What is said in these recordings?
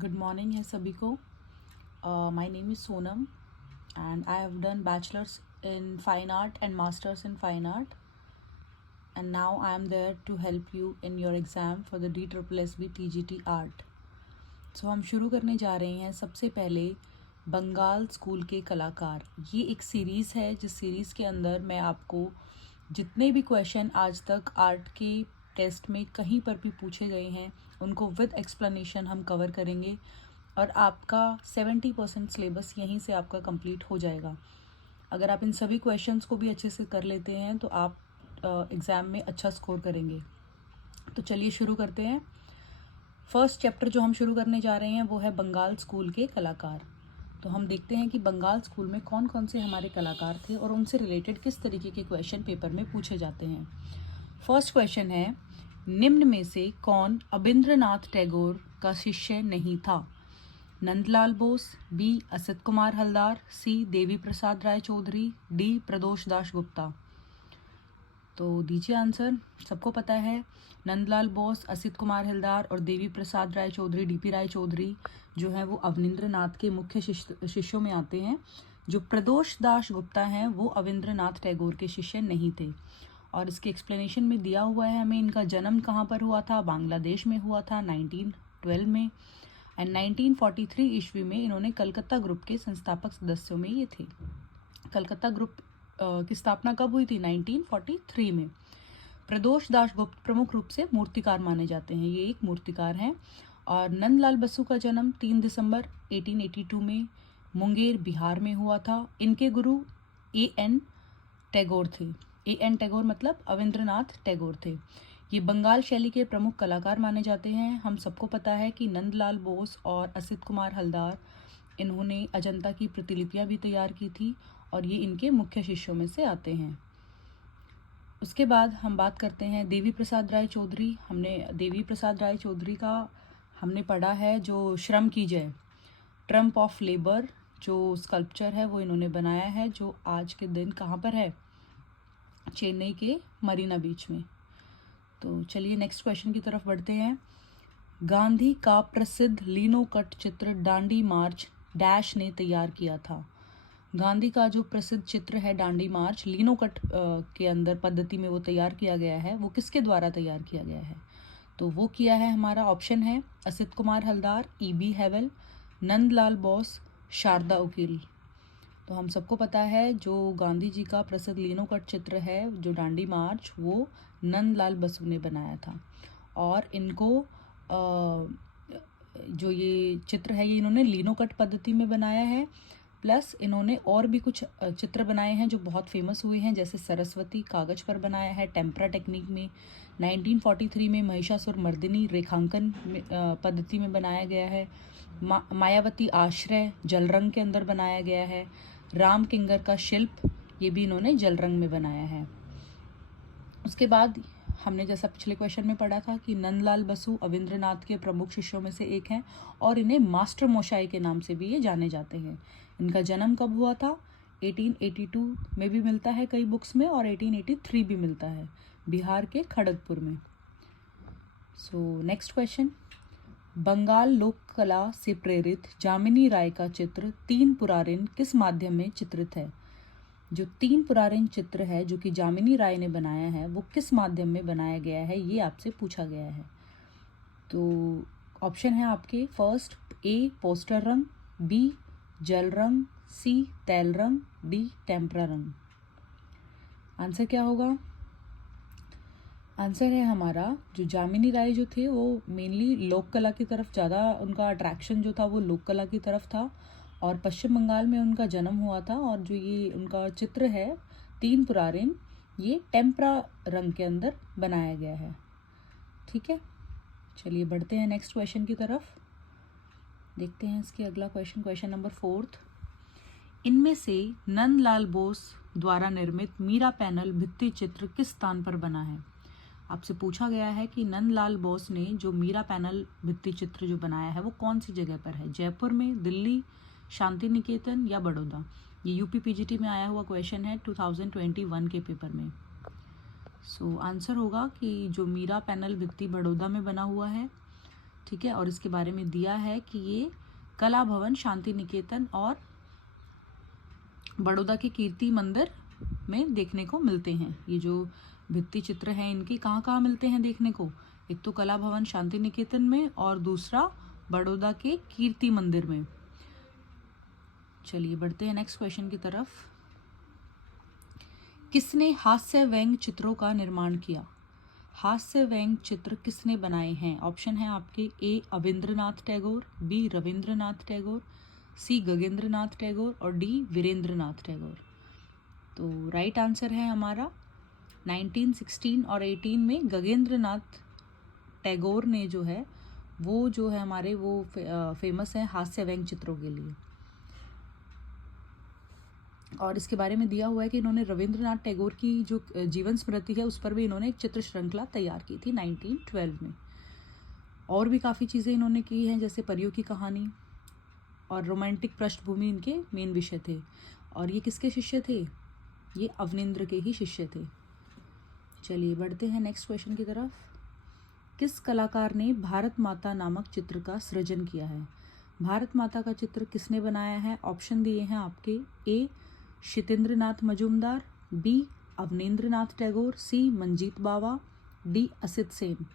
Good morning है सभी को. My name is Sonam and I have done bachelor's in fine art and master's in fine art, and now I am there to help you in your exam for the DSSB TGT art. So हम शुरू करने जा रहे हैं. सबसे पहले Bengal school के कलाकार. ये एक सीरीज़ है जिस सीरीज़ के अंदर मैं आपको जितने भी क्वेश्चन आज तक आर्ट के टेस्ट में कहीं पर भी पूछे गए हैं उनको विद एक्सप्लेनेशन हम कवर करेंगे और आपका 70% सिलेबस यहीं से आपका कंप्लीट हो जाएगा. अगर आप इन सभी क्वेश्चंस को भी अच्छे से कर लेते हैं तो आप एग्ज़ाम में अच्छा स्कोर करेंगे. तो चलिए शुरू करते हैं. फर्स्ट चैप्टर जो हम शुरू करने जा रहे हैं वो है बंगाल स्कूल के कलाकार. तो हम देखते हैं कि बंगाल स्कूल में कौन कौन से हमारे कलाकार थे और उनसे रिलेटेड किस तरीके के क्वेश्चन पेपर में पूछे जाते हैं. फर्स्ट क्वेश्चन है, निम्न में से कौन अबिंद्रनाथ टैगोर का शिष्य नहीं था? नंदलाल बोस, बी असित कुमार हलदार, सी देवी प्रसाद राय चौधरी, डी प्रदोष दास गुप्ता. तो दीजिए आंसर. सबको पता है नंदलाल बोस, असित कुमार हलदार और देवी प्रसाद राय चौधरी, डीपी राय चौधरी जो है वो अवनींद्रनाथ के मुख्य शिष्यों में आते हैं. जो प्रदोष दास गुप्ता हैं वो अविंद्रनाथ टैगोर के शिष्य नहीं थे. और इसके एक्सप्लेनेशन में दिया हुआ है हमें इनका जन्म कहाँ पर हुआ था. बांग्लादेश में हुआ था 1912 में. एंड 1943 ईस्वी में इन्होंने कलकत्ता ग्रुप के संस्थापक सदस्यों में ये थे. कलकत्ता ग्रुप की स्थापना कब हुई थी? 1943 में. प्रदोष दास गुप्त प्रमुख रूप से मूर्तिकार माने जाते हैं. ये एक मूर्तिकार हैं. और नंदलाल बसु का जन्म 3 दिसंबर 1882 में मुंगेर बिहार में हुआ था. इनके गुरु A.N. टैगोर थे. A.N. टैगोर मतलब अविंद्रनाथ टैगोर थे. ये बंगाल शैली के प्रमुख कलाकार माने जाते हैं. हम सबको पता है कि नंदलाल बोस और असित कुमार हलदार इन्होंने अजंता की प्रतिलिपियां भी तैयार की थी और ये इनके मुख्य शिष्यों में से आते हैं. उसके बाद हम बात करते हैं देवी प्रसाद राय चौधरी. देवी प्रसाद राय चौधरी का हमने पढ़ा है जो श्रम की जय, ट्रम्प ऑफ लेबर जो स्कल्पचर है वो इन्होंने बनाया है, जो आज के दिन कहाँ पर है? चेन्नई के मरीना बीच में. तो चलिए नेक्स्ट क्वेश्चन की तरफ बढ़ते हैं. गांधी का प्रसिद्ध लीनो कट चित्र डांडी मार्च डैश ने तैयार किया था. गांधी का जो प्रसिद्ध चित्र है डांडी मार्च लीनो कट के अंदर पद्धति में वो तैयार किया गया है, वो किसके द्वारा तैयार किया गया है? तो वो किया है हमारा ऑप्शन है असित कुमार हलदार, E.B. हैवेल, नंदलाल बोस, शारदा उकील. तो हम सबको पता है जो गांधी जी का प्रसिद्ध लीनो कट चित्र है जो डांडी मार्च वो नंदलाल बसु ने बनाया था. और इनको जो ये चित्र है ये इन्होंने लीनो कट पद्धति में बनाया है. प्लस इन्होंने और भी कुछ चित्र बनाए हैं जो बहुत फेमस हुए हैं, जैसे सरस्वती कागज पर बनाया है टेम्परा टेक्निक में. 1943 में महिषासुर मर्दिनी रेखांकन पद्धति में बनाया गया है. मायावती आश्रय जल रंग के अंदर बनाया गया है. राम किंगर का शिल्प ये भी इन्होंने जल रंग में बनाया है. उसके बाद हमने जैसा पिछले क्वेश्चन में पढ़ा था कि नंदलाल बसु अविंद्रनाथ के प्रमुख शिष्यों में से एक हैं और इन्हें मास्टर मोशाई के नाम से भी ये जाने जाते हैं. इनका जन्म कब हुआ था? 1882 में भी मिलता है कई बुक्स में और 1883 भी मिलता है बिहार के खड़गपुर में. सो नेक्स्ट क्वेश्चन, बंगाल लोक कला से प्रेरित जामिनी राय का चित्र तीन पुरारिन किस माध्यम में चित्रित है? जो तीन पुरारिन चित्र है जो कि जामिनी राय ने बनाया है वो किस माध्यम में बनाया गया है, ये आपसे पूछा गया है. तो ऑप्शन है आपके फर्स्ट A पोस्टर रंग, B जल रंग, C तैल रंग, D टेम्परा रंग. आंसर क्या होगा? आंसर है हमारा जो जामिनी राय जो थे वो मेनली लोक कला की तरफ ज़्यादा उनका अट्रैक्शन जो था वो लोक कला की तरफ था और पश्चिम बंगाल में उनका जन्म हुआ था. और जो ये उनका चित्र है तीन पुरारिन ये टेम्परा रंग के अंदर बनाया गया है. ठीक है, चलिए बढ़ते हैं नेक्स्ट क्वेश्चन की तरफ. देखते हैं इसकी अगला क्वेश्चन, क्वेश्चन नंबर 4. इनमें से नंदलाल बोस द्वारा निर्मित मीरा पैनल भित्ति चित्र किस स्थान पर बना है? आपसे पूछा गया है कि नंदलाल बोस ने जो मीरा पैनल भित्ति चित्र जो बनाया है वो कौन सी जगह पर है? जयपुर में, दिल्ली, शांति निकेतन या बड़ौदा. ये यूपी पीजीटी में आया हुआ क्वेश्चन है 2021 के पेपर में. सो आंसर होगा कि जो मीरा पैनल भित्ति बड़ौदा में बना हुआ है ठीक है। और इसके बारे में दिया है कि ये कला भवन, शांति निकेतन और बड़ौदा के कीर्ति मंदिर में देखने को मिलते हैं। ये जो भित्ति चित्र हैं इनकी कहाँ कहाँ मिलते हैं देखने को? एक तो कला भवन शांति निकेतन में और दूसरा बड़ौदा के कीर्ति मंदिर में। चलिए बढ़ते हैं नेक्स्ट क्वेश्चन की तरफ। किसने हास्य व्यंग चित्रों का निर्माण किया? हास्य व्यंग चित्र किसने बनाए हैं? ऑप्शन है आपके ए अविंद्रनाथ टैगोर, बी रविंद्रनाथ टैगोर, सी गगनेंद्रनाथ टैगोर और डी वीरेंद्रनाथ टैगोर। तो राइट आंसर है हमारा 1916 और 18 में गगनेंद्रनाथ टैगोर ने जो है हमारे वो फेमस है हास्य व्यंग चित्रों के लिए। और इसके बारे में दिया हुआ है कि इन्होंने रविंद्रनाथ टैगोर की जो जीवन स्मृति है उस पर भी इन्होंने एक चित्र श्रृंखला तैयार की थी 1912 में। और भी काफ़ी चीज़ें इन्होंने की हैं, जैसे परियों की कहानी और रोमांटिक पृष्ठभूमि इनके मेन विषय थे। और ये किसके शिष्य थे? ये अवनिंद्र के ही शिष्य थे। चलिए बढ़ते हैं नेक्स्ट क्वेश्चन की तरफ। किस कलाकार ने भारत माता नामक चित्र का सृजन किया है? भारत माता का चित्र किसने बनाया है? ऑप्शन दिए हैं आपके ए शितेंद्रनाथ मजूमदार, बी अवनेंद्रनाथ टैगोर, सी मंजीत बावा, डी असित सेन।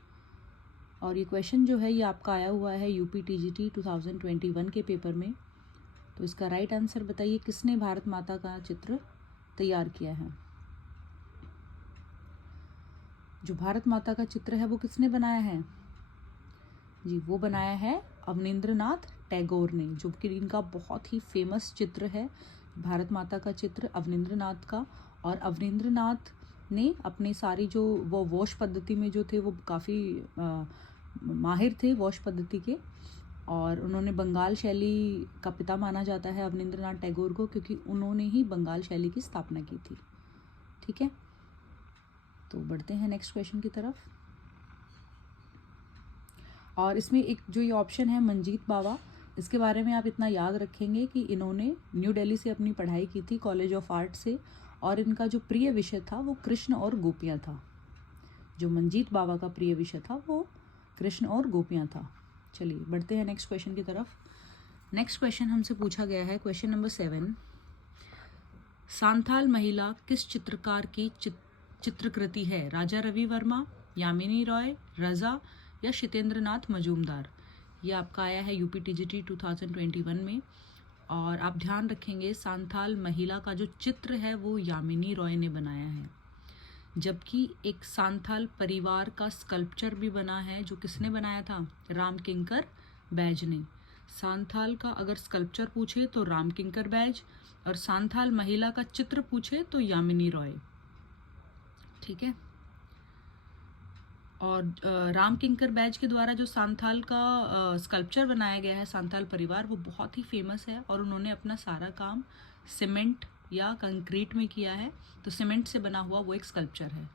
और ये क्वेश्चन जो है ये आपका आया हुआ है यूपी टीजीटी 2021 के पेपर में। तो इसका राइट आंसर बताइए, किसने भारत माता का चित्र तैयार किया है? जो भारत माता का चित्र है वो किसने बनाया है? जी, वो बनाया है अवनेंद्रनाथ टैगोर ने, जो कि इनका बहुत ही फेमस चित्र है भारत माता का चित्र अवनेंद्रनाथ का। और अवनेंद्रनाथ ने अपने सारी जो वो वॉश पद्धति में जो थे वो काफ़ी माहिर थे वॉश पद्धति के। और उन्होंने बंगाल शैली का पिता माना जाता है अवनेंद्रनाथ टैगोर को, क्योंकि उन्होंने ही बंगाल शैली की स्थापना की थी। ठीक है, तो बढ़ते हैं नेक्स्ट क्वेश्चन की तरफ। और इसमें एक जो ये ऑप्शन है मंजीत बावा, इसके बारे में आप इतना याद रखेंगे कि इन्होंने न्यू दिल्ली से अपनी पढ़ाई की थी, कॉलेज ऑफ आर्ट से। और इनका जो प्रिय विषय था वो कृष्ण और गोपियाँ था। जो मंजीत बावा का प्रिय विषय था वो कृष्ण और गोपियाँ था। चलिए बढ़ते हैं नेक्स्ट क्वेश्चन की तरफ। नेक्स्ट क्वेश्चन हमसे पूछा गया है, क्वेश्चन नंबर 7। सांथाल महिला किस चित्रकार की चित्रकृति है? राजा रवि वर्मा, यामिनी रॉय, रजा या शितेंद्रनाथ मजूमदार। ये आपका आया है यूपी टीजीटी 2021 में। और आप ध्यान रखेंगे सांथाल महिला का जो चित्र है वो यामिनी रॉय ने बनाया है, जबकि एक सांथाल परिवार का स्कल्पचर भी बना है जो किसने बनाया था? राम किंकर बैज ने। सांथाल का अगर स्कल्पचर पूछे तो राम किंकर बैज, और सांथाल महिला का चित्र पूछे तो यामिनी रॉय। ठीक है। और राम किंकर बैज के द्वारा जो सांथाल का स्कल्पचर बनाया गया है सांथाल परिवार, वो बहुत ही फेमस है। और उन्होंने अपना सारा काम सीमेंट या कंक्रीट में किया है। तो सीमेंट से बना हुआ वो एक स्कल्पचर है,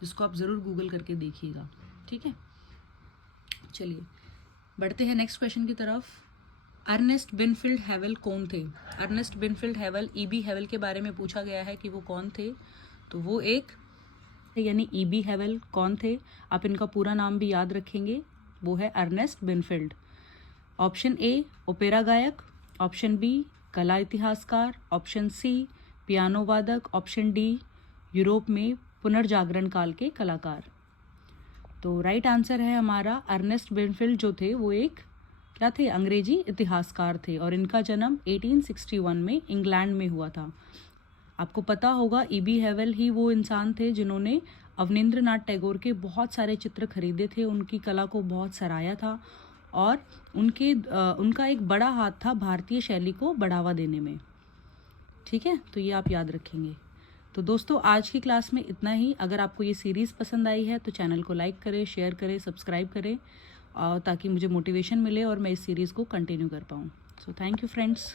जिसको आप ज़रूर गूगल करके देखिएगा। ठीक है, चलिए बढ़ते हैं नेक्स्ट क्वेश्चन की तरफ। अर्नेस्ट बिनफील्ड हैवेल कौन थे? अर्नेस्ट बिनफील्ड हैवेल, ईबी हैवेल के बारे में पूछा गया है कि वो कौन थे। तो वो एक यानी ईबी हैवेल कौन थे? आप इनका पूरा नाम भी याद रखेंगे, वो है अर्नेस्ट बिनफील्ड। ऑप्शन ए ओपेरा गायक, ऑप्शन बी कला इतिहासकार, ऑप्शन सी पियानो वादक, ऑप्शन डी यूरोप में पुनर्जागरण काल के कलाकार। तो राइट आंसर है हमारा अर्नेस्ट बिनफील्ड जो थे वो एक क्या थे? अंग्रेजी इतिहासकार थे। और इनका जन्म 1861 में इंग्लैंड में हुआ था। आपको पता होगा ईबी हैवेल ही वो इंसान थे जिन्होंने अवनेंद्रनाथ टैगोर के बहुत सारे चित्र खरीदे थे, उनकी कला को बहुत सराहा था। और उनका एक बड़ा हाथ था भारतीय शैली को बढ़ावा देने में। ठीक है, तो ये आप याद रखेंगे। तो दोस्तों आज की क्लास में इतना ही। अगर आपको ये सीरीज़ पसंद आई है तो चैनल को लाइक करें, शेयर करें, सब्सक्राइब करें, ताकि मुझे मोटिवेशन मिले और मैं इस सीरीज़ को कंटिन्यू कर पाऊँ। So thank you friends.